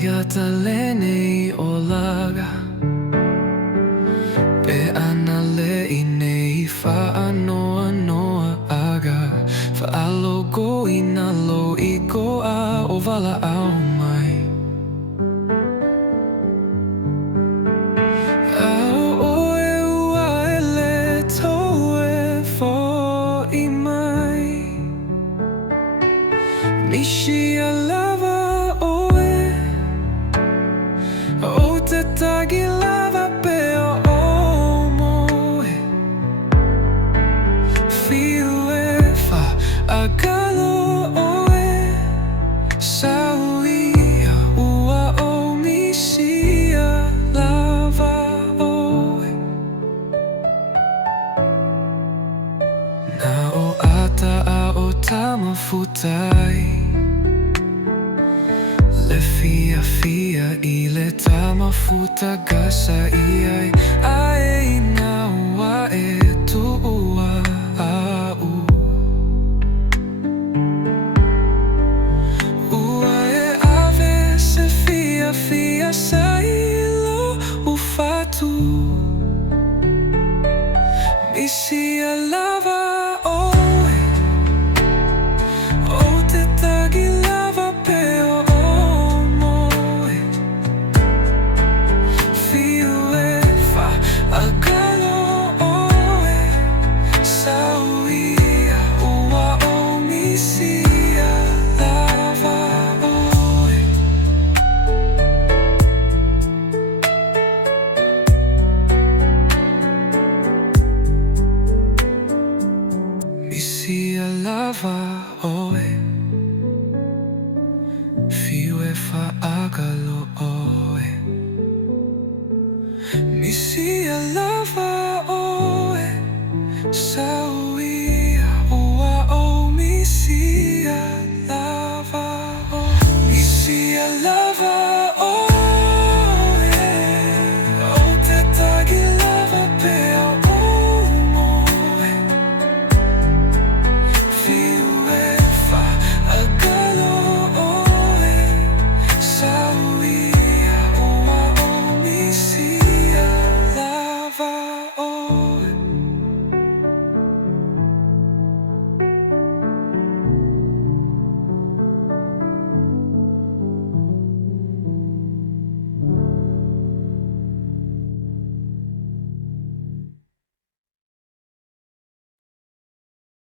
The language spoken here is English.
Igata lenei olaga Pe ana le'i nei fa'anoa noa aga Fa'alogo ina lo I go'a o wala'au mai Au oe ua ele toe fo'i mai Misia Lava Oe O te tagi lava pe o moe Fiu e fa a galo oe Sauia ua o Misia Lava Oe Na o ata a o tamafutai Le fia fia I le tamafuta gasa iai Ae na ua e tuua au Ua e ave se fia fia sa ilo ufatu Misia Lava Oe O te tagi lava pe o moe Fiu e fa a galo oe Sauia ua o Misia Lava Oe Misia Lava Oe Fiu e fa a galo oe Misia Lava Oe Sau